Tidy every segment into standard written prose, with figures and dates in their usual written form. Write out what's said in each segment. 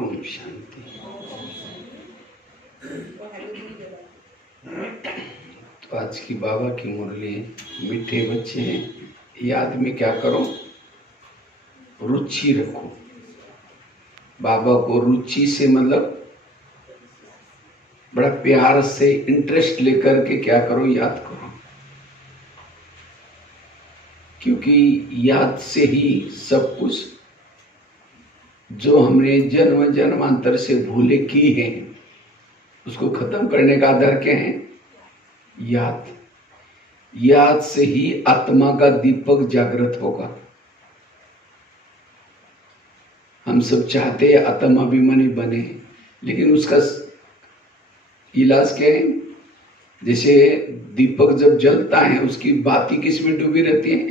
ओम शांति। तो आज की बाबा की मुरली, मीठे बच्चे, याद में क्या करो, रुचि रखो। बाबा को रुचि से मतलब बड़ा प्यार से, इंटरेस्ट लेकर के क्या करो, याद करो, क्योंकि याद से ही सब कुछ जो हमने जन्म जन्मांतर से भूले की है उसको खत्म करने का आधार क्या है? याद। याद से ही आत्मा का दीपक जागृत होगा। हम सब चाहते हैं आत्माभिमानी बने, लेकिन उसका इलाज क्या है? जैसे दीपक जब जलता है उसकी बाती किस में डूबी रहती है?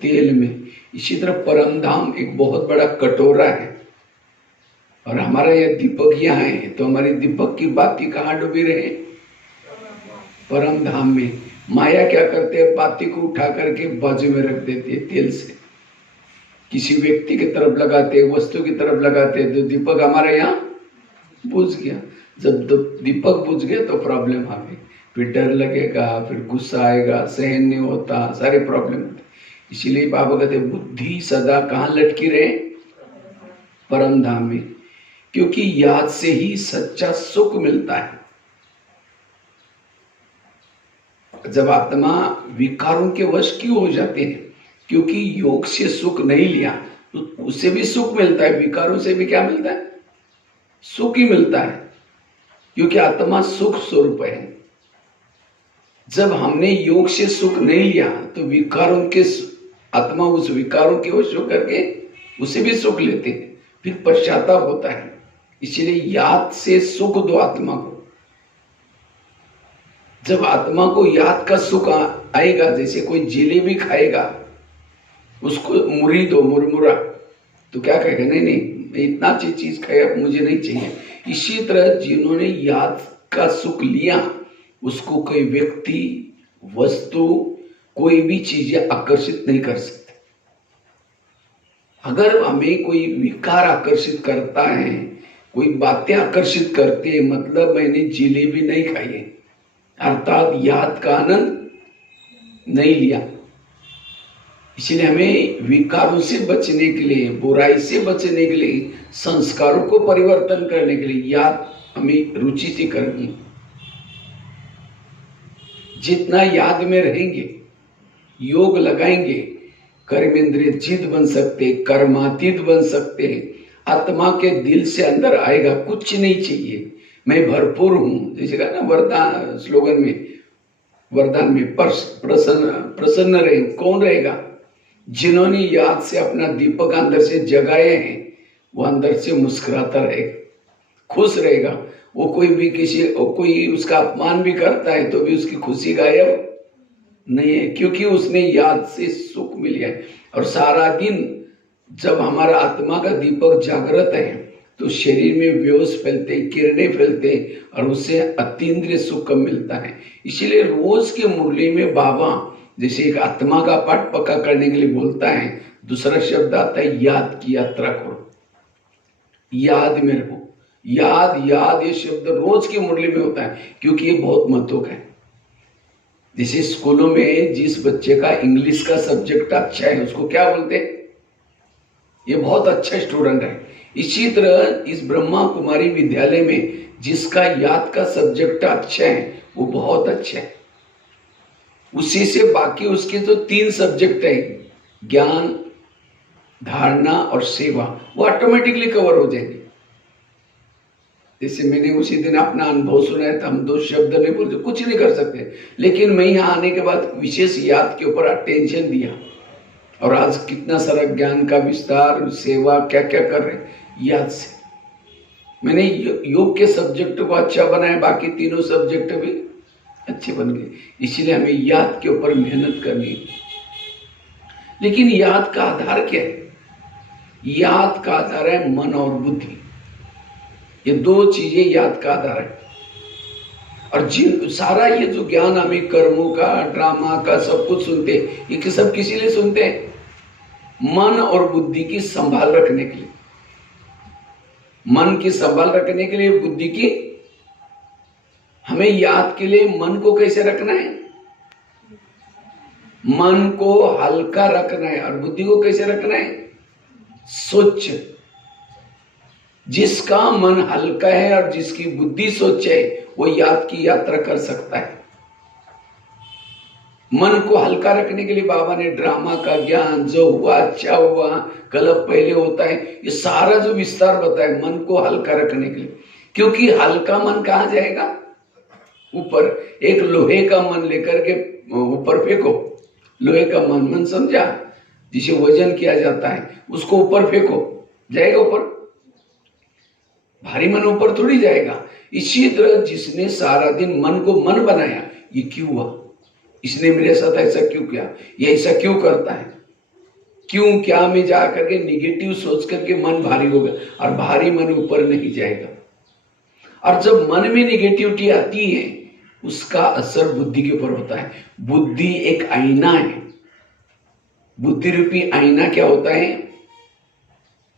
तेल में। इसी तरह परम धाम एक बहुत बड़ा कटोरा है और हमारा यह दीपक यहाँ है, तो हमारी दीपक की बाती कहाँ डूबी रहे? परम धाम में। माया क्या करते हैं? बाती को उठा करके बाजू में रख देती है तेल से, किसी व्यक्ति की तरफ लगाते, वस्तु की तरफ लगाते, तो दीपक हमारे यहाँ बुझ गया। जब दीपक बुझ गया तो प्रॉब्लम आ गई, फिर डर लगेगा, फिर गुस्सा आएगा, सहन नहीं होता, सारे प्रॉब्लम होते। इसीलिए बाबा कहते बुद्धि सदा कहाँ लटकी रहे? परम धाम में, क्योंकि याद से ही सच्चा सुख मिलता है। जब आत्मा विकारों के वश क्यों हो जाते हैं? क्योंकि योग से सुख नहीं लिया, तो उससे भी सुख मिलता है, विकारों से भी क्या मिलता है? सुख ही मिलता है, क्योंकि आत्मा सुख स्वरूप है। जब हमने योग से सुख नहीं लिया तो विकारों के आत्मा उस विकारों के वश होकर के उसे भी सुख लेते हैं, फिर पश्चाताप होता है। इसलिए याद से सुख दो आत्मा को। जब आत्मा को याद का सुख आएगा, जैसे कोई जिलेबी खाएगा, उसको मुरही दो, मुरमुरा, तो क्या कहेगा? नहीं नहीं, मैं इतना अच्छी चीज खाया, मुझे नहीं चाहिए। इसी तरह जिन्होंने याद का सुख लिया उसको कोई व्यक्ति, वस्तु, कोई भी चीजें आकर्षित नहीं कर सकते। अगर हमें कोई विकार आकर्षित करता है, कोई बातें आकर्षित करते हैं, मतलब मैंने जिलेबी नहीं खाई है, अर्थात याद का आनंद नहीं लिया। इसलिए हमें विकारों से बचने के लिए, बुराई से बचने के लिए, संस्कारों को परिवर्तन करने के लिए याद हमें रुचि से करनी। जितना याद में रहेंगे, योग लगाएंगे, कर्मेंद्रिय चित बन सकते, कर्मातीत बन सकते, आत्मा के दिल से अंदर आएगा कुछ नहीं चाहिए, मैं भरपूर हूं। जैसे कहा ना वरदान स्लोगन में, वरदान में, प्रसन्न रहे। कौन रहेगा? जिन्होंने याद से अपना दीपक अंदर से जगाए हैं, वो अंदर से मुस्कुराता रहेगा, खुश रहेगा। वो कोई उसका अपमान भी करता है तो भी उसकी खुशी गायब नहीं है, क्योंकि उसने याद से सुख मिल गया है। और सारा दिन जब हमारा आत्मा का दीपक जागृत है तो शरीर में व्योस फैलते, किरणें फैलते, और उससे अतीन्द्रिय सुख मिलता है। इसीलिए रोज के मुरली में बाबा जैसे एक आत्मा का पाठ पक्का करने के लिए बोलता है, दूसरा शब्द आता है याद की यात्रा करो, याद में रहो। याद याद ये शब्द रोज की मुरली में होता है, क्योंकि ये बहुत महत्व है। जैसे स्कूलों में जिस बच्चे का इंग्लिश का सब्जेक्ट अच्छा है उसको क्या बोलते हैं? ये बहुत अच्छा स्टूडेंट है। इसी तरह इस ब्रह्मा कुमारी विद्यालय में जिसका याद का सब्जेक्ट अच्छा है वो बहुत अच्छा है। उसी से बाकी उसके जो 3 सब्जेक्ट है, ज्ञान, धारणा और सेवा, वो ऑटोमेटिकली कवर हो जाएंगे। जैसे मैंने उसी दिन अपना अनुभव सुनाया था, हम 2 शब्द नहीं बोलते, कुछ नहीं कर सकते, लेकिन मैं यहाँ आने के बाद विशेष याद के ऊपर अटेंशन दिया, और आज कितना सारा ज्ञान का विस्तार, सेवा, क्या क्या कर रहे हैं याद से। मैंने योग के सब्जेक्ट को अच्छा बनाया, बाकी 3 सब्जेक्ट भी अच्छे बन गए। इसीलिए हमें याद के ऊपर मेहनत करनी है। लेकिन याद का आधार क्या है? याद का आधार है मन और बुद्धि। ये 2 चीजें याद का आधार है। और सारा ये जो ज्ञान हमें कर्मों का, ड्रामा का, सब कुछ सुनते, ये सब किसी लिए सुनते हैं? मन और बुद्धि की संभाल रखने के लिए। मन की संभाल रखने के लिए बुद्धि की, हमें याद के लिए मन को कैसे रखना है? मन को हल्का रखना है। और बुद्धि को कैसे रखना है? स्वच्छ। जिसका मन हल्का है और जिसकी बुद्धि स्वच्छ है वो याद की यात्रा कर सकता है। मन को हल्का रखने के लिए बाबा ने ड्रामा का ज्ञान, जो हुआ अच्छा हुआ, कल पहले होता है, ये सारा जो विस्तार बताया मन को हल्का रखने के लिए। क्योंकि हल्का मन कहाँ जाएगा? ऊपर। एक लोहे का मन लेकर के ऊपर फेंको, लोहे का मन समझा, जिसे वजन किया जाता है, उसको ऊपर फेंको, जाएगा ऊपर? भारी मन ऊपर थोड़ी जाएगा। इसी तरह जिसने सारा दिन मन को मन बनाया, ये क्यों हुआ, इसने मेरे साथ ऐसा क्यों किया, ये ऐसा क्यों करता है, क्यों क्या में जा करके निगेटिव सोच करके मन भारी होगा, और भारी मन ऊपर नहीं जाएगा। और जब मन में निगेटिविटी आती है उसका असर बुद्धि के ऊपर होता है। बुद्धि एक आईना है। बुद्धि रूपी आईना क्या होता है?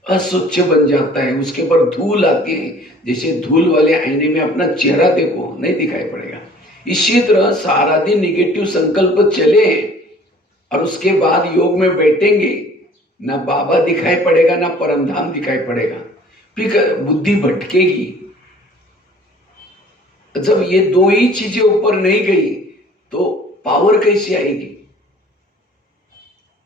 अस्वच्छ बन जाता है, उसके ऊपर धूल आती है। जैसे धूल वाले आईने में अपना चेहरा देखो, नहीं दिखाई पड़ेगा। इसी तरह सारा दिन निगेटिव संकल्प चले और उसके बाद योग में बैठेंगे, ना बाबा दिखाई पड़ेगा ना परमधाम दिखाई पड़ेगा, फिर बुद्धि भटकेगी। जब ये दो ही चीजें ऊपर नहीं गई तो पावर कैसे आएगी,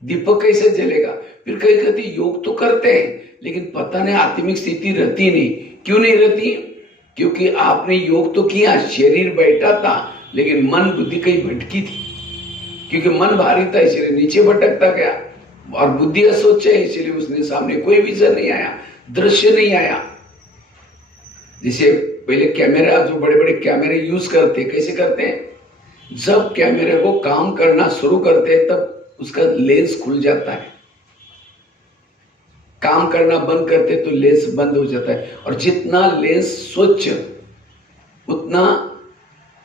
दीपक कैसे जलेगा? फिर कई कहते योग तो करते हैं लेकिन पता नहीं आत्मिक स्थिति रहती नहीं। क्यों नहीं रहती? क्योंकि आपने योग तो किया, शरीर बैठा था, लेकिन मन बुद्धि कहीं भटकी थी। क्योंकि मन भारी था इसलिए नीचे भटकता गया, और बुद्धि अस्वच्छ है इसलिए उसने सामने कोई विजन नहीं आया, दृश्य नहीं आया। जैसे पहले कैमरा, जो बड़े बड़े कैमरे यूज करते, कैसे करते हैं? जब कैमरे को काम करना शुरू करते हैं तब उसका लेंस खुल जाता है, काम करना बंद करते तो लेंस बंद हो जाता है। और जितना लेंस स्वच्छ उतना,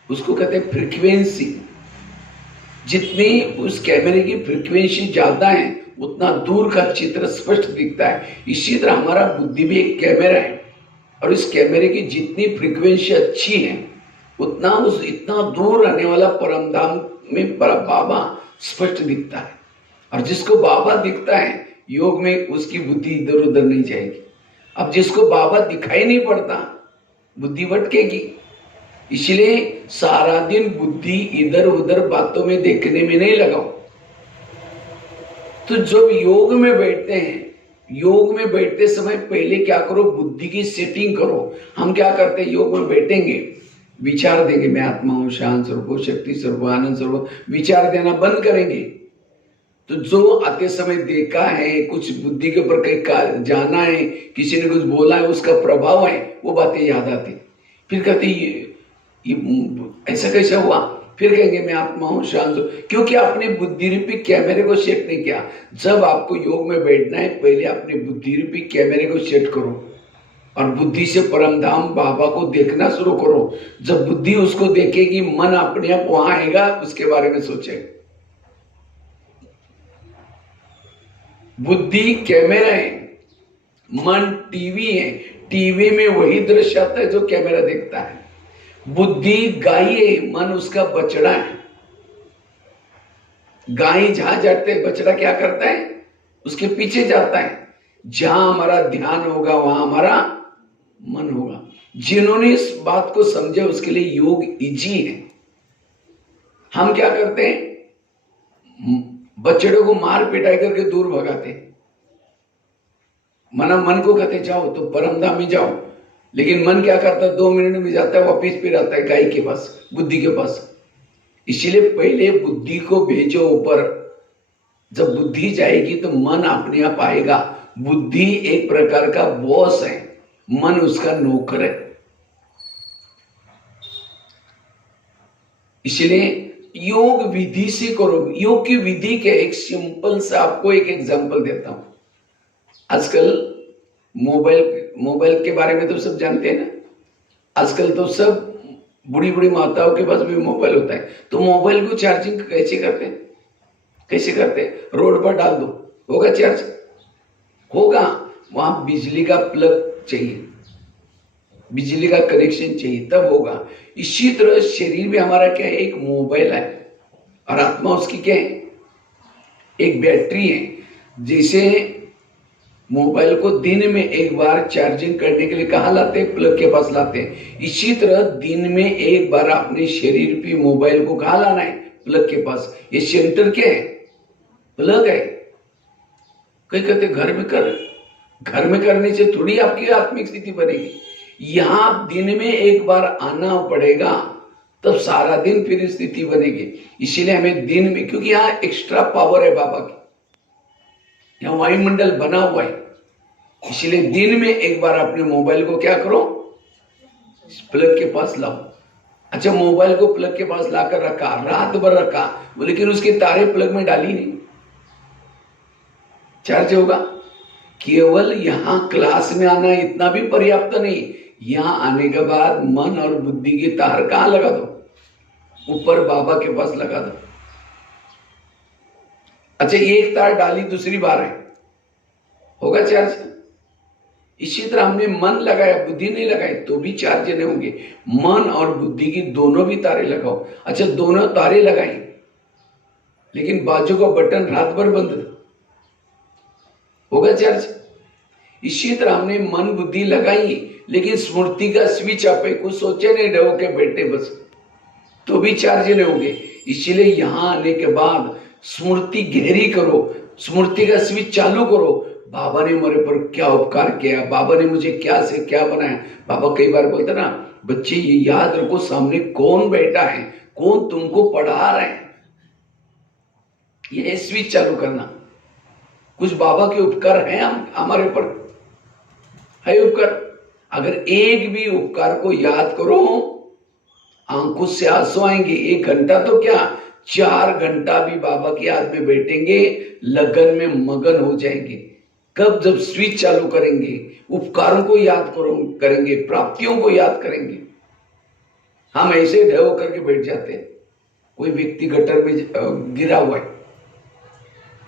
उसको कहते हैं फ्रीक्वेंसी, जितनी उस कैमरे की फ्रीक्वेंसी ज्यादा है उतना दूर का चित्र स्पष्ट दिखता है। इसी तरह हमारा बुद्धि भी एक कैमरा है, और इस कैमरे की जितनी फ्रीक्वेंसी अच्छी है उतना इतना दूर रहने वाला परमधाम में बाबा स्पष्ट दिखता है। और जिसको बाबा दिखता है योग में, उसकी बुद्धि इधर उधर नहीं जाएगी। अब जिसको बाबा दिखाई नहीं पड़ता, बुद्धि भटकेगी। इसलिए सारा दिन बुद्धि इधर उधर बातों में देखने में नहीं लगाओ। तो जब योग में बैठते हैं, योग में बैठते समय पहले क्या करो? बुद्धि की सेटिंग करो। हम क्या करते हैं? योग में बैठेंगे, विचार देंगे, मैं आत्मा हूं, शांत स्वरूप, शक्ति स्वरूप, आनंद स्वरूप, विचार देना बंद करेंगे। तो जो आते समय देखा है, कुछ बुद्धि के ऊपर कहीं जाना है, किसी ने कुछ बोला है, उसका प्रभाव है, वो बातें याद आती। फिर कहते ये ऐसा कैसा हुआ? फिर कहेंगे मैं आत्मा हूं, शांत हूं, क्योंकि आपने बुद्धि रूपी कैमरे को सेट नहीं किया। जब आपको योग में बैठना है, पहले अपने बुद्धि रूपी कैमरे को सेट करो और बुद्धि से परमधाम बाबा को देखना शुरू करो। जब बुद्धि उसको देखेगी, मन अपने आप वहां आएगा, उसके बारे में सोचे। बुद्धि कैमरा है, मन टीवी है, टीवी में वही दृश्य आता है जो कैमरा देखता है। बुद्धि गाय है, मन उसका बछड़ा है। गाय जहां जाते है, बछड़ा क्या करता है? उसके पीछे जाता है। जहां हमारा ध्यान होगा वहां हमारा मन होगा। जिन्होंने इस बात को समझा उसके लिए योग इजी है। हम क्या करते हैं? बछड़ों को मार पिटाई करके दूर भगाते, मन को कहते जाओ तो परमधाम में जाओ, लेकिन मन क्या करता है? 2 मिनट में जाता है, वापिस फिर आता है गाय के पास, बुद्धि के पास। इसलिए पहले बुद्धि को भेजो ऊपर। जब बुद्धि जाएगी तो मन अपने आप आएगा। बुद्धि एक प्रकार का बॉस है, मन उसका नौकर है। इसलिए योग विधि से करो। योग की विधि के एक सिंपल सा आपको एक एग्जांपल देता हूं। आजकल मोबाइल के बारे में तो सब जानते हैं ना। आजकल तो सब बूढ़ी बूढ़ी माताओं के पास भी मोबाइल होता है। तो मोबाइल को चार्जिंग कैसे करते हैं? कैसे करते हैं? रोड पर डाल दो, होगा चार्ज? होगा। वहां बिजली का प्लग चाहिए, बिजली का कनेक्शन चाहिए तब होगा। इसी तरह शरीर में हमारा क्या है, एक मोबाइल है और आत्मा उसकी क्या है, एक बैटरी है। जैसे मोबाइल को दिन में एक बार चार्जिंग करने के लिए कहाँ लाते हैं, प्लग के पास लाते हैं। इसी तरह दिन में एक बार अपने शरीर पे मोबाइल को कहाँ लाना है, प्लग के पास। ये सेंटर क्या है, प्लग है। कई कहते घर में कर, घर में करने से थोड़ी आपकी आत्मिक स्थिति बनेगी। यहां दिन में एक बार आना पड़ेगा तब सारा दिन फिर स्थिति बनेगी। इसीलिए हमें दिन में, क्योंकि यहाँ एक्स्ट्रा पावर है बाबा की, यहाँ वायुमंडल बना हुआ है, इसलिए दिन में एक बार अपने मोबाइल को क्या करो, प्लग के पास लाओ। अच्छा, मोबाइल को प्लग के पास लाकर रखा, रात भर रखा, लेकिन उसके तारे प्लग में डाली नहीं, चार्ज होगा। केवल यहां क्लास में आना इतना भी पर्याप्त नहीं, यहां आने के बाद मन और बुद्धि की तार कहां लगा दो, ऊपर बाबा के पास लगा दो। अच्छा, एक तार डाली, दूसरी बार है, होगा चार्ज। इसी तरह हमने मन लगाया, बुद्धि नहीं लगाई तो भी चार्ज नहीं होंगे। मन और बुद्धि की दोनों भी तारे लगाओ। अच्छा, दोनों तारे लगाई लेकिन बाजू का बटन रात भर बंद था, होगा चार्ज। इसी तरह हमने मन बुद्धि लगाई लेकिन स्मृति का स्विच आप कुछ सोचे नहीं, डो के बैठे बस, तो भी चार्ज नहीं होंगे। इसीलिए यहां आने के बाद स्मृति गहरी करो, स्मृति का स्विच चालू करो। बाबा ने मेरे पर क्या उपकार किया, बाबा ने मुझे क्या से क्या बनाया। बाबा कई बार बोलते ना, बच्चे ये याद रखो सामने कौन बैठा है, कौन तुमको पढ़ा रहे हैं, ये स्विच चालू करना। कुछ बाबा के उपकार हैं हमारे ऊपर, है उपकार। अगर एक भी उपकार को याद करो, आंखों से आंसू आएंगे। 1 घंटा तो क्या, 4 घंटा भी बाबा की याद में बैठेंगे, लगन में मगन हो जाएंगे। कब, जब स्विच चालू करेंगे, उपकारों को याद करेंगे, प्राप्तियों को याद करेंगे। हम ऐसे ढो करके बैठ जाते हैं। कोई व्यक्ति गटर में गिरा हुआ है,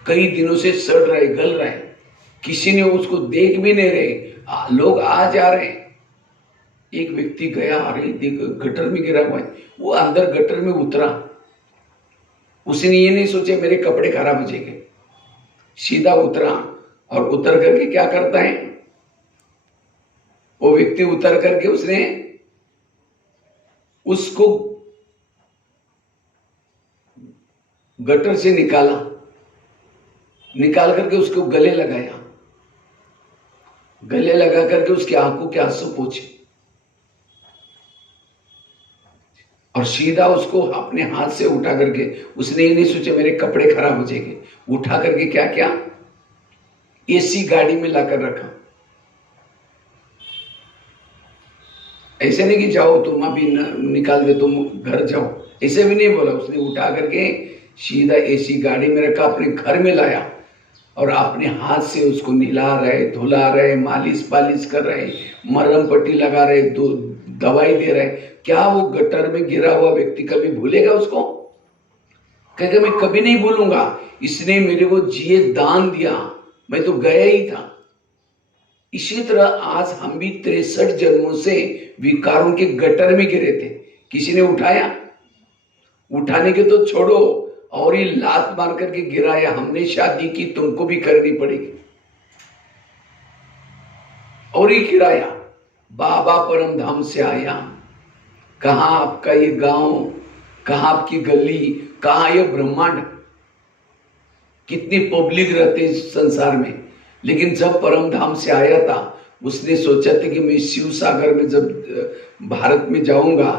कई दिनों से सड़ रहा है, गल रहा है, किसी ने उसको देख भी नहीं रहे, लोग आ जा रहे हैं। एक व्यक्ति गया, अरे देख गटर में गिरा हुआ है, वो अंदर गटर में उतरा। उसने ये नहीं सोचा मेरे कपड़े खराब हो जाएंगे, सीधा उतरा और उतर करके क्या करता है, वो व्यक्ति उतर करके उसने उसको गटर से निकाल करके उसको गले लगाया, गले लगा करके उसकी आंखों के आंसू पोंछे और सीधा उसको अपने हाथ से उठा करके, उसने ये नहीं सोचा मेरे कपड़े खराब हो जाएंगे, उठा करके क्या किया, एसी गाड़ी में लाकर रखा। ऐसे नहीं कि जाओ तुम अभी निकाल दे, तुम घर जाओ, ऐसे भी नहीं बोला। उसने उठा करके सीधा एसी गाड़ी में रखा, अपने घर में लाया और अपने हाथ से उसको नहला रहे, धुला रहे, मालिश पालिश कर रहे, मरहम पट्टी लगा रहे, दवाई दे रहे। क्या वो गटर में गिरा हुआ व्यक्ति कभी भूलेगा उसको? कहेगा मैं कभी नहीं भूलूंगा, इसने मेरे को जिए दान दिया, मैं तो गया ही था। इसी तरह आज हम भी 63 जन्मों से विकारों के गटर में गिरे थे, किसी ने उठाया? उठाने के तो छोड़ो, और ये लात मार करके गिराया। हमने शादी की, तुमको भी करनी पड़ेगी, और ये गिराया। बाबा परम धाम से आया, कहां आपका ये गांव, कहां आपकी गली, कहां ये ब्रह्मांड, कितनी पब्लिक रहते इस संसार में। लेकिन जब परम धाम से आया था, उसने सोचा था कि मैं शिव सागर में जब भारत में जाऊंगा,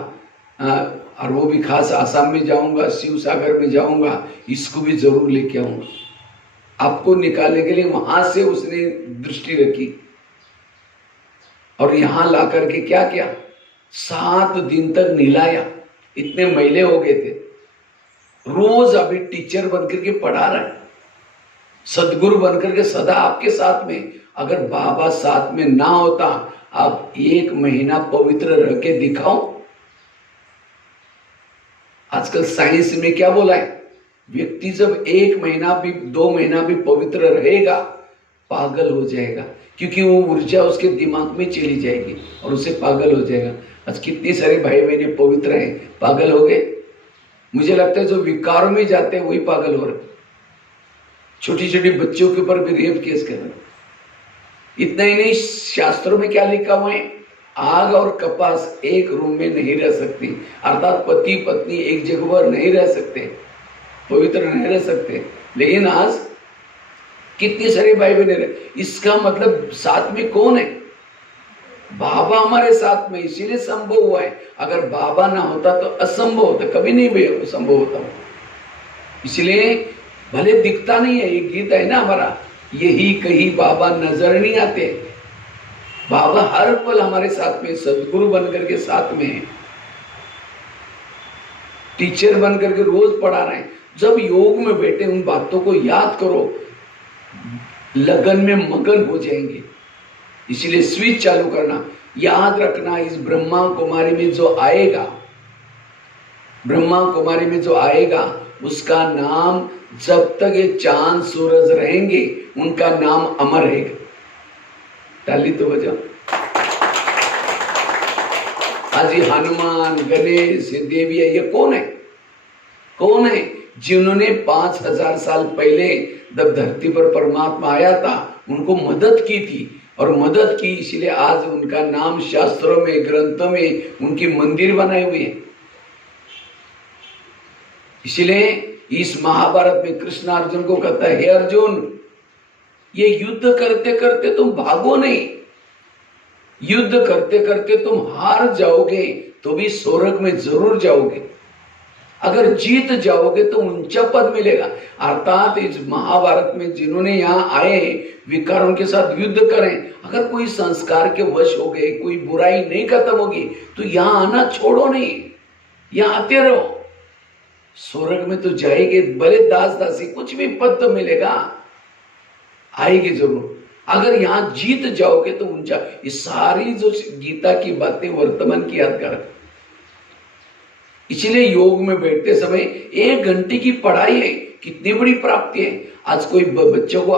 और वो भी खास आसाम में जाऊंगा, शिव सागर में जाऊंगा, इसको भी जरूर लेके आऊंगा। आपको निकालने के लिए वहां से उसने दृष्टि रखी और यहां ला करके क्या किया, 7 दिन तक नहलाया। इतने मैले हो गए थे। रोज अभी टीचर बनकर के पढ़ा रहा है, सदगुरु बनकर के सदा आपके साथ में। अगर बाबा साथ में ना होता, आप 1 महीना पवित्र रह के दिखाओ। आजकल साइंस में क्या बोला है, व्यक्ति जब 1 महीना भी 2 महीना भी पवित्र रहेगा पागल हो जाएगा, क्योंकि वो ऊर्जा उसके दिमाग में चली जाएगी और उसे पागल हो जाएगा। आज कितने सारे भाई बहने पवित्र हैं, पागल हो गए। मुझे लगता है जो विकारों में जाते हैं वही पागल हो रहे। छोटी छोटी बच्चों के ऊपर भी रेप केस कर रहे। इतना ही नहीं, शास्त्रों में क्या लिखा हुआ है, आग और कपास एक रूम में नहीं रह सकती, अर्थात पति पत्नी एक जगह पर नहीं रह सकते, पवित्र नहीं रह सकते। लेकिन आज कितने सारे भाई बहन रहे। इसका मतलब साथ में कौन है? बाबा हमारे साथ में, इसीलिए संभव हुआ है। अगर बाबा ना होता तो असंभव होता, कभी नहीं संभव होता। इसलिए भले दिखता नहीं है, ये गीत है ना हमारा, यही कहीं बाबा नजर नहीं आते। बाबा हर पल हमारे साथ में, सदगुरु बनकर के साथ में है, टीचर बनकर के रोज पढ़ा रहे हैं। जब योग में बैठे उन बातों को याद करो, लगन में मगन हो जाएंगे। इसलिए स्विच चालू करना, याद रखना, इस ब्रह्मा कुमारी में जो आएगा, ब्रह्मा कुमारी में जो आएगा, उसका नाम जब तक ये चांद सूरज रहेंगे उनका नाम अमर रहेगा। ताली तो बजाओ। आज ये हनुमान, गणेश, देविया, ये कौन है? कौन है जिन्होंने 5000 साल पहले जब धरती पर परमात्मा आया था उनको मदद की थी, और मदद की, इसलिए आज उनका नाम शास्त्रों में, ग्रंथों में उनकी मंदिर बनाए हुए हैं। इसलिए इस महाभारत में कृष्ण अर्जुन को कहता है, हे अर्जुन, ये युद्ध करते करते तुम भागो नहीं, युद्ध करते करते तुम हार जाओगे तो भी स्वर्ग में जरूर जाओगे। अगर जीत जाओगे तो ऊंचा पद मिलेगा। अर्थात इस महाभारत में जिन्होंने यहाँ आए विकारों के साथ युद्ध करें, अगर कोई संस्कार के वश हो गए, कोई बुराई नहीं खत्म होगी तो यहाँ आना छोड़ो नहीं, यहाँ आते रहो। स्वर्ग में तो जाएंगे, भले दास दासी कुछ भी पद तो मिलेगा, आएगी जरूर। अगर यहाँ जीत जाओगे तो ऊंचा। ये सारी जो गीता की बातें वर्तमान की याद कर। इसलिए योग में बैठते समय 1 घंटे की पढ़ाई है, कितनी बड़ी प्राप्ति है। आज कोई बच्चों को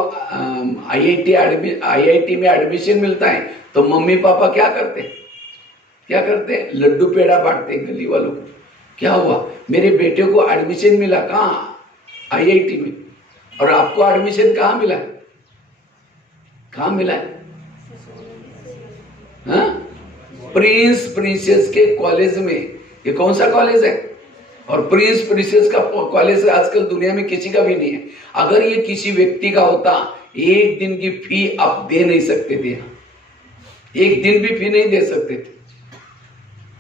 IIT में एडमिशन मिलता है तो मम्मी पापा क्या करते हैं? लड्डू पेड़ा बांटते गली वालों को। क्या हुआ, मेरे बेटे को एडमिशन मिला, कहाँ? IIT में। और आपको एडमिशन कहाँ मिला? कहाँ मिला है? प्रिंस प्रिंसेस के कॉलेज में। ये कौन सा कॉलेज है? और प्रिंस प्रिंसेस का कॉलेज आजकल दुनिया में किसी का भी नहीं है। अगर ये किसी व्यक्ति का होता, 1 दिन की फी आप दे नहीं सकते थे, 1 दिन भी फी नहीं दे सकते थे।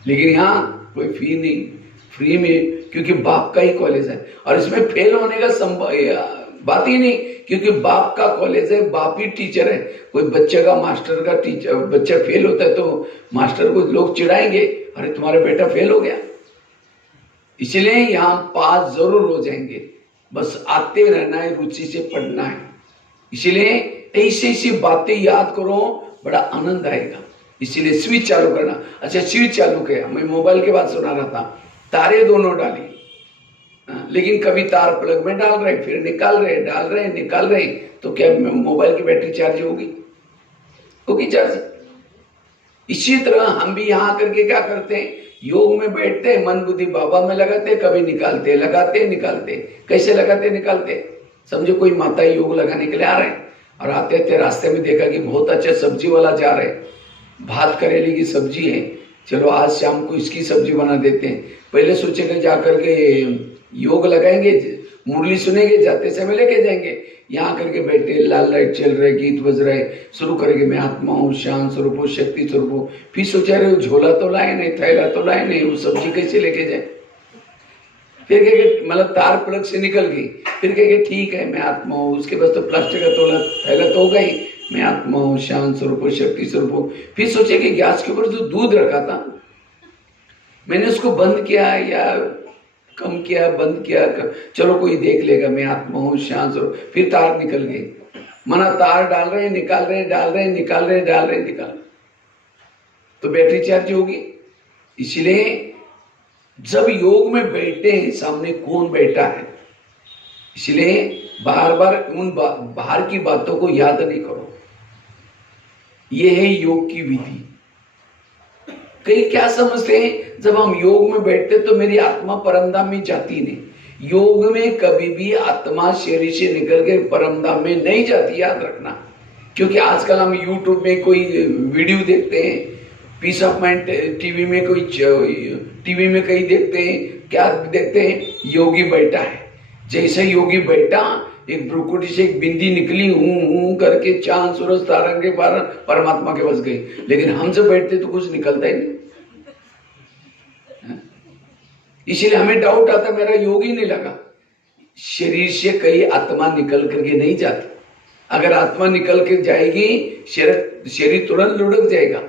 लेकिन यहाँ कोई फी नहीं, फ्री में, क्योंकि बाप का ही कॉलेज है। और इसमें फेल होने का संभव बात ही नहीं, क्योंकि बाप का कॉलेज है, बाप ही टीचर है। कोई बच्चे का मास्टर का टीचर, बच्चा फेल होता है तो मास्टर को लोग चिढ़ाएंगे, अरे तुम्हारा बेटा फेल हो गया। इसलिए यहाँ पास जरूर हो जाएंगे, बस आते रहना है, रुचि से पढ़ना है। इसलिए ऐसी ऐसी बातें याद करो, बड़ा आनंद आएगा। इसीलिए स्विच चालू करना। अच्छा, स्विच चालू किया, मैं मोबाइल के बाद सुना रहा था, तारे दोनों डाली, लेकिन कभी तार प्लग में डाल रहे, फिर निकाल रहे, डाल रहे, निकाल रहे, तो क्या मोबाइल की बैटरी चार्ज होगी चार्ज। इसी तरह हम भी यहाँ करके क्या करते हैं, योग में बैठते हैं, मन बुद्धि बाबा में लगाते, कभी निकालते, लगाते निकालते। कैसे लगाते निकालते? समझो कोई माता योग लगाने के लिए आ रहे हैं और आते आते रास्ते में देखा कि बहुत अच्छा सब्जी वाला जा रहे, भात करेले की सब्जी है, चलो आज शाम को इसकी सब्जी बना देते हैं। पहले सोचेंगे जाकर के योग लगाएंगे, मुरली सुनेंगे, जाते समय लेके जाएंगे, यहाँ करके बैठे, लाल लाइट चल रहे, गीत बज रहे, शुरू करेंगे, मैं आत्मा हूँ, शांत स्वरूप हूँ, शक्ति स्वरूप हूँ। फिर सोचा रहे झोला तो लाए नहीं, थैला तो लाए नहीं, वो सब्जी कैसे लेके जाए। फिर कहेंगे, मतलब तार प्लग से निकल गई, फिर कहेंगे ठीक है मैं आत्मा हूँ, उसके पास तो प्लास्टिक का तोला थैला तो हो गई, मैं आत्मा हूँ, शांत स्वरूप हूँ, शक्ति स्वरूप हूँ। फिर सोचे कि गैस के ऊपर जो दूध रखा था मैंने उसको बंद किया या कम किया, बंद किया, चलो कोई देख लेगा, मैं आत्मा हूँ, शांत स्वरूप। फिर तार निकल गई, मना तार डाल रहे, निकाल रहे, डाल रहे, निकाल रहे, डाल रहे, निकाल रहे, तो बैटरी चार्ज होगी। इसलिए जब योग में बैठे हैं, सामने कौन बैठा है, इसलिए बार बार उन बाहर की बातों को याद नहीं करो। यह है योग की विधि। कई क्या समझते हैं, जब हम योग में बैठते तो मेरी आत्मा परमधाम में जाती नहीं। योग में कभी भी आत्मा शरीर से निकल के परमधाम में नहीं जाती, याद रखना। क्योंकि आजकल हम यूट्यूब में कोई वीडियो देखते हैं, पीस ऑफ माइंड टीवी में कोई टीवी में कहीं देखते हैं, क्या देखते हैं, योगी बैठा है। जैसे योगी बैठा, एक ब्रुकुटी से एक बिंदी निकली, हूं करके चांद सूरज तारंग के पार परमात्मा के बस गई। लेकिन हम जब बैठते तो कुछ निकलता ही नहीं। इसीलिए हमें डाउट आता, मेरा योग ही नहीं लगा। शरीर से कहीं आत्मा निकल करके नहीं जाती। अगर आत्मा निकल के जाएगी, शरीर तुरंत लुढ़क जाएगा।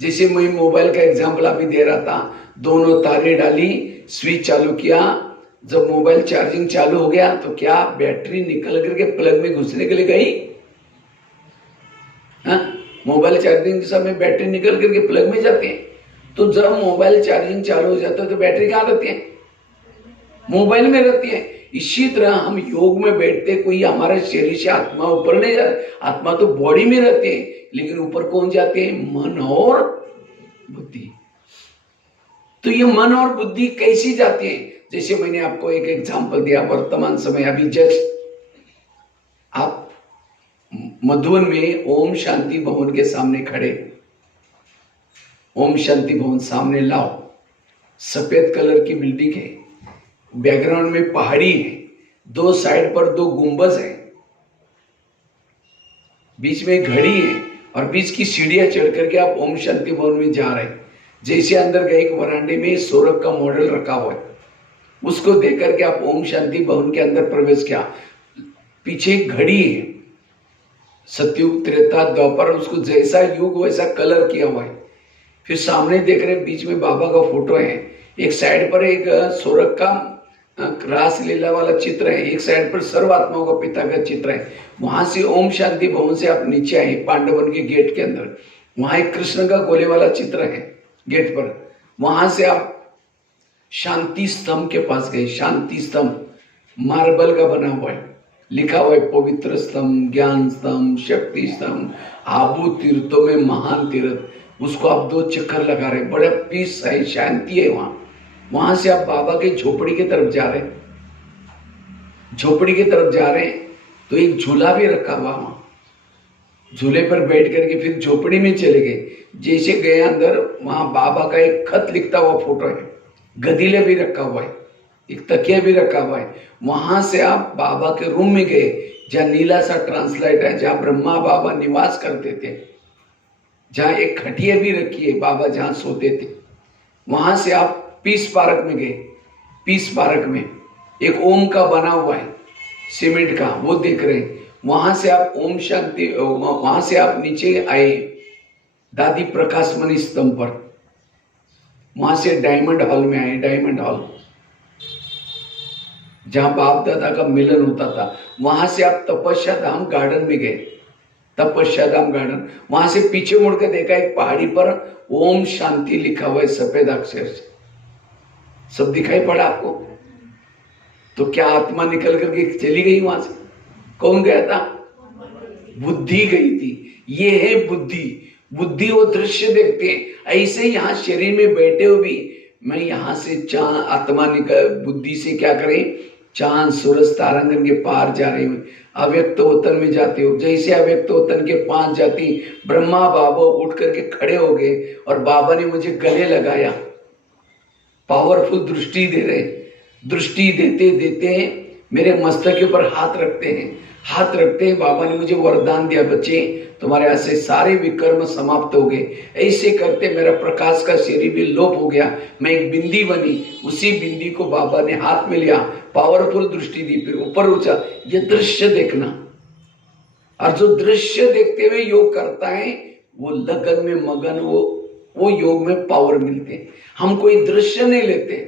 जैसे मैं मोबाइल का एग्जांपल अभी दे रहा था, दोनों तारे डाली, स्विच चालू किया, जब मोबाइल चार्जिंग चालू हो गया तो क्या बैटरी निकल करके प्लग में घुसने के लिए गई? मोबाइल चार्जिंग के समय बैटरी निकल करके प्लग में जाती है। तो जब मोबाइल चार्जिंग चालू हो जाता है तो बैटरी कहाँ रहती है? मोबाइल में रहती है। इसी तरह हम योग में बैठते, कोई हमारे शरीर से आत्मा ऊपर नहीं जाती। आत्मा तो बॉडी में रहती है, लेकिन ऊपर कौन जाते हैं? मन और बुद्धि। तो ये मन और बुद्धि कैसी जाती है? जैसे मैंने आपको एक एग्जांपल दिया, वर्तमान समय अभी जस्ट आप मधुबन में ओम शांति भवन के सामने खड़े, ओम शांति भवन सामने लाओ, सफेद कलर की बिल्डिंग है, बैकग्राउंड में पहाड़ी है, दो साइड पर दो गुंबज है, बीच में घड़ी है और बीच की सीढ़ियां चढ़ करके आप ओम शांति भवन में जा रहे हैं। जैसे अंदर गए, एक वरांडे में सौरभ का मॉडल रखा हुआ है, उसको देख करके आप ओम शांति भवन के अंदर प्रवेश किया। पीछे एक घड़ी है, सतयुग त्रेता द्वापर, उसको जैसा युग वैसा कलर किया हुआ है। फिर सामने देख रहे, बीच में बाबा का फोटो है, एक साइड पर एक सौरभ का रास लीला वाला चित्र है, एक साइड पर सर्वात्माओं का पिता का चित्र है। वहां से ओम शांति भवन से आप नीचे आए, पांडवन के गेट के अंदर, वहां एक कृष्ण का गोले वाला चित्र है गेट पर। वहां से आप शांति स्तंभ के पास गए। शांति स्तंभ मार्बल का बना हुआ है, लिखा हुआ है पवित्र स्तंभ, ज्ञान स्तंभ, शक्ति स्तंभ, आबू तीर्थों में महान तीर्थ। उसको आप 2 चक्कर लगा रहे, बड़ा पीस है, शांति है वहां। वहां से आप बाबा के झोपड़ी की तरफ जा रहे, झोपड़ी की तरफ जा रहे तो एक झूला भी रखा हुआ, वहां झूले पर बैठ करके फिर झोपड़ी में चले गए। जैसे गए अंदर, वहां बाबा का एक खत लिखता हुआ फोटो है, गदीले भी रखा हुआ है, एक तकिया भी रखा हुआ है। वहां से आप बाबा के रूम में गए, जहाँ नीला सा ट्रांसलाइट है, जहाँ ब्रह्मा बाबा निवास करते थे, जहाँ एक खटिया भी रखी है, बाबा जहाँ सोते थे। वहां से आप पीस पार्क में गए। पीस पार्क में एक ओम का बना हुआ है सीमेंट का, वो देख रहे हैं। वहां से आप ओम शांति, वहां से आप नीचे आए दादी प्रकाश मणि स्तंभ पर, वहां से डायमंड हॉल में आए। डायमंड हॉल जहां बाप दादा का मिलन होता था। वहां से आप तपस्या धाम गार्डन में गए, तपस्या धाम गार्डन। वहां से पीछे मुड़ के देखा, एक पहाड़ी पर ओम शांति लिखा हुआ है सफेद अक्षर से। सब दिखाई पड़ा आपको? तो क्या आत्मा निकल करके चली गई वहां से? कौन गया था? बुद्धि गई थी। ये है बुद्धि। बुद्धि वो दृश्य देखते हैं। ऐसे यहाँ शरीर में बैठे हो भी, मैं यहां से चांद, आत्मा निकल बुद्धि से क्या करें, चांद सूरज तारांगन के पार जा रहे हो, अव्यक्त वतन में जाते हो। जैसे अव्यक्त वतन के 5 जाति ब्रह्मा बाबा उठ करके खड़े हो गए और बाबा ने मुझे गले लगाया, पावरफुल दृष्टि दे रहे। दृष्टि देते देते मेरे मस्तक के ऊपर हाथ रखते हैं। हाथ रखते हैं, बाबा ने मुझे वरदान दिया, बच्चे तुम्हारे ऐसे सारे विकर्म समाप्त हो गए। ऐसे करते मेरा प्रकाश का शरीर भी लोप हो गया, मैं एक बिंदी बनी। उसी बिंदी को बाबा ने हाथ में लिया, पावरफुल दृष्टि दी, फिर ऊपर उठा। ये दृश्य देखना, और जो दृश्य देखते हुए योग करता है वो लगन में मगन, वो योग में पावर मिलते हैं। हम कोई दृश्य नहीं लेते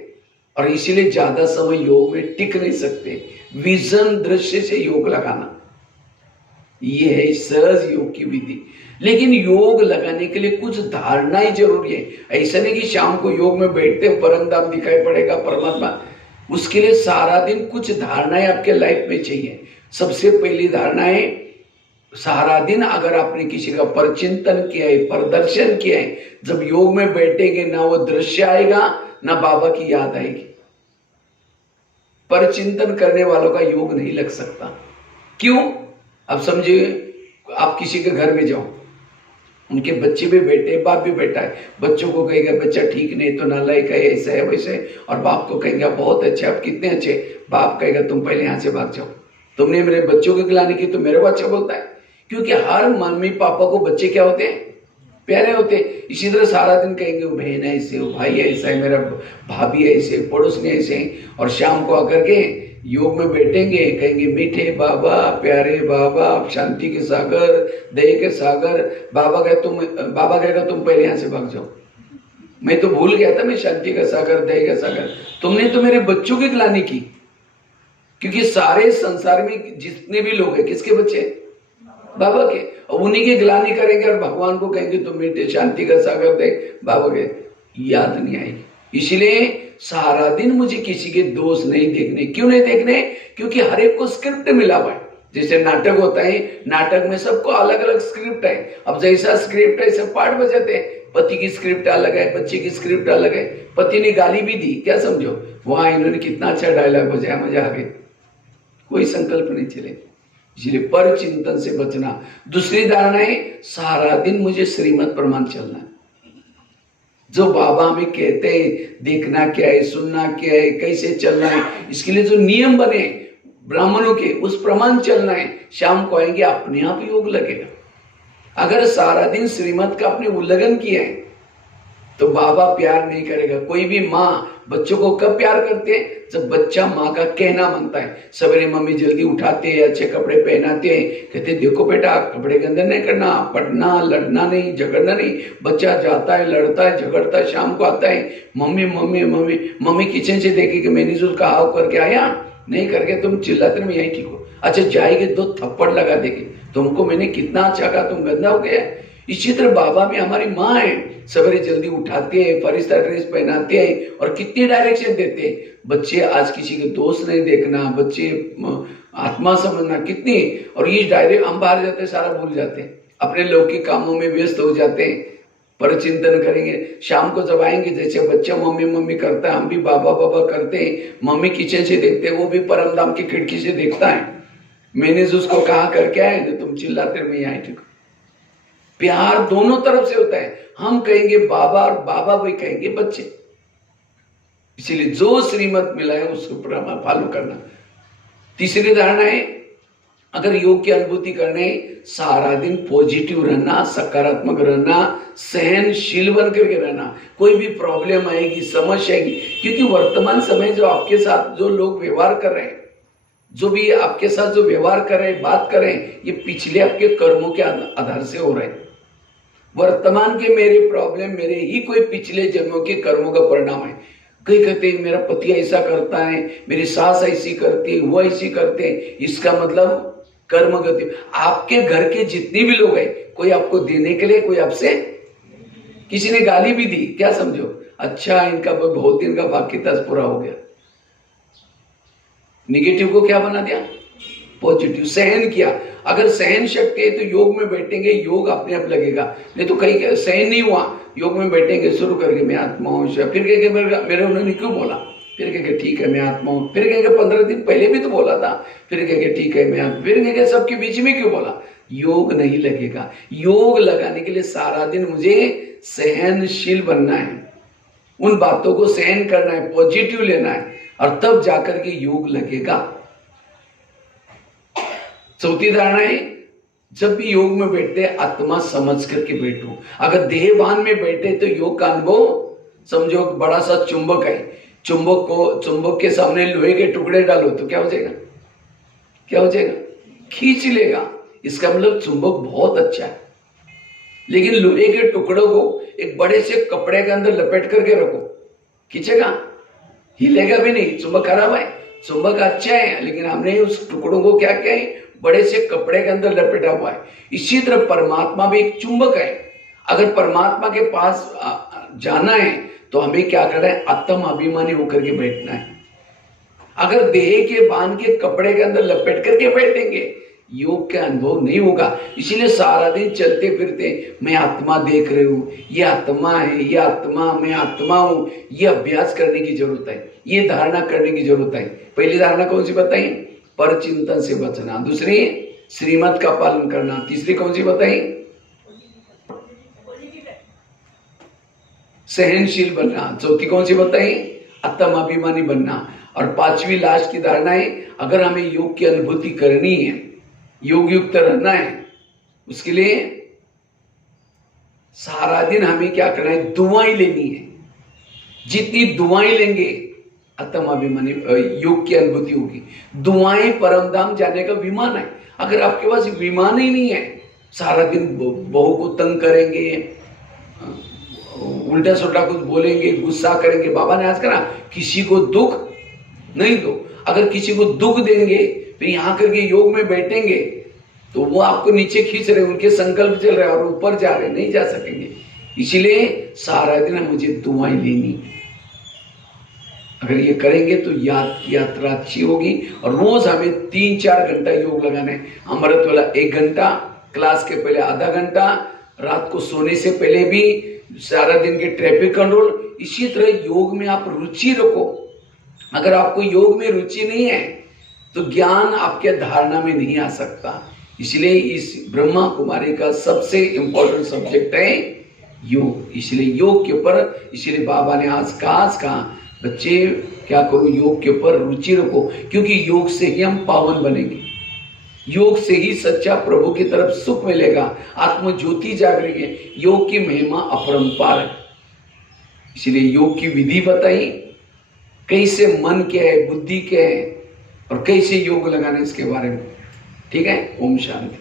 और इसीलिए ज्यादा समय योग में टिक नहीं सकते। विजन दृश्य से योग लगाना, ये है सहज योग की विधि। लेकिन योग लगाने के लिए कुछ धारणा ही जरूरी है। ऐसा नहीं कि शाम को योग में बैठते परम धाम दिखाई पड़ेगा, परमात्मा। उसके लिए सारा दिन कुछ धारणाएं आपके लाइफ में चाहिए। सबसे पहली धारणा है, सारा दिन अगर आपने किसी का परचिंतन किया है, प्रदर्शन किया है, जब योग में बैठेंगे ना वो दृश्य आएगा ना बाबा की याद आएगी। परचिंतन करने वालों का योग नहीं लग सकता। क्यों? अब समझिए, आप किसी के घर में जाओ, उनके बच्चे भी बैठे, बाप भी बैठा है, बच्चों को कहेगा बच्चा ठीक नहीं तो नालायक है, ऐसा है वैसे है, और बाप को कहेगा बहुत अच्छे, आप कितने अच्छे, बाप कहेगा तुम पहले यहाँ से भाग जाओ, तुमने मेरे बच्चों की गिलानी की तो मेरे को अच्छा बोलता है। क्योंकि हर मम्मी पापा को बच्चे क्या होते हैं? प्यारे होते हैं। इसी तरह सारा दिन कहेंगे वो बहन ऐसे, वो भाई ऐसा है, मेरा भाभी ऐसे, पड़ोसी ऐसे, और शाम को आकर के योग में बैठेंगे, कहेंगे मीठे बाबा, प्यारे बाबा, शांति के सागर, दया के सागर। बाबा कहेगा तुम पहले यहाँ से भाग जाओ, मैं तो भूल गया था, मैं शांति का सागर, दया का सागर, तुमने तो मेरे बच्चों की गिलानी की। क्योंकि सारे संसार में जितने भी लोग हैं किसके बच्चे? बाबा के। और उन्हीं की गिलानी करेंगे और भगवान को कहेंगे तुम मीठे शांति का सागर दे, बाबा के याद नहीं आएगी। इसलिए सारा दिन मुझे किसी के दोष नहीं देखने। क्यों नहीं देखने? क्योंकि हर एक को स्क्रिप्ट मिला हुआ है। जैसे नाटक होता है, नाटक में सबको अलग अलग स्क्रिप्ट है। अब जैसा स्क्रिप्ट है सब पार्ट बजाते हैं। पति की स्क्रिप्ट अलग है, बच्चे की स्क्रिप्ट अलग है। पति ने गाली भी दी, क्या समझो, वहां इन्होंने कितना अच्छा डायलॉग बजाया, मजा आ गया, कोई संकल्प नहीं चले। इसलिए पर चिंतन से बचना। दूसरी धारणा है, सारा दिन मुझे श्रीमत प्रमाण चलना है। जो बाबा हमें कहते हैं देखना क्या है, सुनना क्या है, कैसे चलना है, इसके लिए जो नियम बने ब्राह्मणों के, उस प्रमाण चलना है। शाम को आएंगे अपने आप योग लगेगा। अगर सारा दिन श्रीमत का आपने उल्लंघन किया है तो बाबा प्यार नहीं करेगा। कोई भी माँ बच्चों को कब प्यार करते हैं? जब बच्चा माँ का कहना मानता है। सवेरे मम्मी जल्दी उठाते हैं, अच्छे कपड़े पहनाते हैं, कहते देखो बेटा कपड़े गंदे नहीं करना, पढ़ना, लड़ना नहीं, झगड़ना नहीं। बच्चा जाता है, लड़ता है, झगड़ता है, शाम को आता है, mummy mummy mummy mummy kitchen से देखे कि मैंने जो कहा करके आया नहीं करके तुम चिल्लाते में यही ठीक हो। अच्छा जाएगी 2 थप्पड़ लगा देगी, तुमको मैंने कितना अच्छा कहा, तुम गंदा हो गया। इसी तरह बाबा भी हमारी माँ है, सवेरे जल्दी उठाते हैं, फरिश्ता ड्रेस पहनाते हैं और कितनी डायरेक्शन देते हैं। बच्चे आज किसी के दोस्त नहीं देखना, बच्चे आत्मा समझना कितनी, और ये डायरेक्ट हम बाहर जाते हैं सारा भूल जाते हैं, अपने लौकिक कामों में व्यस्त हो जाते हैं। पर चिंतन करेंगे, शाम को जब आएंगे जैसे बच्चा मम्मी मम्मी करता है, हम भी बाबा बाबा करते हैं। मम्मी किचन से देखते हैं, वो भी परमधाम की खिड़की से देखता है, मैंने उसको कहा करके आए तो तुम चिल्लाते मैं यहाँ ठीक। प्यार दोनों तरफ से होता है। हम कहेंगे बाबा और बाबा भी कहेंगे बच्चे। इसीलिए जो श्रीमत मिला है उसको फॉलो करना। तीसरी धारणा है, अगर योग की अनुभूति करने, सारा दिन पॉजिटिव रहना, सकारात्मक रहना, सहनशील बन करके रहना। कोई भी प्रॉब्लम आएगी, समस्या आएगी, क्योंकि वर्तमान समय जो आपके साथ जो लोग व्यवहार कर रहे हैं, जो भी आपके साथ जो व्यवहार कर रहे हैं, बात कर रहे हैं, ये पिछले आपके कर्मों के आधार से हो रहे हैं। वर्तमान के मेरे प्रॉब्लम मेरे ही कोई पिछले जन्मों के कर्मों का परिणाम है। कई कहते हैं मेरा पति ऐसा करता है, मेरी सास ऐसी करती है, वो ऐसी करते हैं, इसका मतलब कर्म गति। आपके घर के जितने भी लोग हैं, कोई आपको देने के लिए, कोई आपसे, किसी ने गाली भी दी, क्या समझो, अच्छा इनका बहुत दिन का बाकी था पूरा हो गया। निगेटिव को क्या बना दिया? पॉजिटिव। सहन किया। अगर सहन शक्ति है तो योग में बैठेंगे, योग अपने आप लगेगा। नहीं तो कहीं सहन नहीं हुआ, योग में बैठेंगे शुरू करके मैं आत्मा हूं, फिर कहेंगे मेरे उन्होंने क्यों बोला, फिर कहेंगे ठीक है मैं आत्मा हूं, फिर कहेंगे 15 दिन पहले भी तो बोला था, फिर कहेंगे ठीक है मैं आत्मा, फिर कहेंगे सबके बीच में क्यों बोला। योग नहीं लगेगा। योग लगाने के लिए सारा दिन मुझे सहनशील बनना है, उन बातों को सहन करना है, पॉजिटिव लेना है, और तब जाकर के योग लगेगा। चौथी धारणा है, जब भी योग में बैठते आत्मा समझ करके बैठो। अगर देहभान में बैठे तो योग का अनुभव समझो बड़ा सा चुंबक है, चुंबक के सामने लोहे के टुकड़े डालो तो क्या हो जाएगा? क्या हो जाएगा? खींच लेगा। इसका मतलब चुंबक बहुत अच्छा है। लेकिन लोहे के टुकड़ों को एक बड़े से कपड़े के अंदर लपेट करके रखो, खींचेगा? हिलेगा भी नहीं। चुंबक खराब है, चुंबक अच्छा है, लेकिन हमने उस टुकड़ों को क्या किया है? बड़े से कपड़े के अंदर लपेटा हुआ है। इसी तरह परमात्मा भी एक चुंबक है। अगर परमात्मा के पास जाना है तो हमें क्या करना है? आत्म अभिमानी होकर के बैठना है। अगर देह के बांध के कपड़े के अंदर लपेट करके बैठेंगे, योग का अनुभव नहीं होगा। इसीलिए सारा दिन चलते फिरते मैं आत्मा देख रही हूँ, ये आत्मा है, ये आत्मा, मैं आत्मा हूँ, ये अभ्यास करने की जरूरत है, ये धारणा करने की जरूरत है। पहली धारणा कौन सी बताई? पर चिंतन से बचना। दूसरी, श्रीमत का पालन करना। तीसरी कौन सी बताई? सहनशील बनना। चौथी कौन सी बताई? आत्माभिमानी बनना। और पांचवी लास्ट की धारणा है, अगर हमें योग की अनुभूति करनी है, योग युक्त रहना है, उसके लिए सारा दिन हमें क्या करना है? दुआएं लेनी है। जितनी दुआएं लेंगे आत्माभिमानी योग की अनुभूति होगी। दुआएं परम धाम जाने का विमान है। अगर आपके पास विमान ही नहीं है, सारा दिन बहू को तंग करेंगे, उल्टा सुल्टा कुछ बोलेंगे, गुस्सा करेंगे। बाबा ने आज कहा किसी को दुख नहीं दो। अगर किसी को दुख देंगे फिर यहां करके योग में बैठेंगे तो वो आपको नीचे खींच रहे, उनके संकल्प चल रहे और ऊपर जा रहे, नहीं जा सकेंगे। इसीलिए सारा दिन मुझे दुआएं लेनी। अगर ये करेंगे तो यात्रा अच्छी होगी। और रोज हमें 3-4 घंटा योग लगाना है। अमृत वाला 1 घंटा, क्लास के पहले आधा घंटा, रात को सोने से पहले भी, सारा दिन के ट्रैफिक कंट्रोल। इसी तरह योग में आप रुचि रखो। अगर आपको योग में रुचि नहीं है तो ज्ञान आपके धारणा में नहीं आ सकता। इसलिए इस ब्रह्मा कुमारी का सबसे इंपॉर्टेंट सब्जेक्ट है योग। इसलिए योग के ऊपर, इसलिए बाबा ने आज कहा बच्चे क्या करो, योग के ऊपर रुचि रखो, क्योंकि योग से ही हम पावन बनेंगे। योग से ही सच्चा प्रभु की तरफ सुख मिलेगा, आत्म ज्योति जागेगी। योग की महिमा अपरंपार है। इसलिए योग की विधि बताई, कैसे मन क्या है, बुद्धि क्या है और कैसे योग लगाना इसके बारे में। ठीक है। ओम शांति।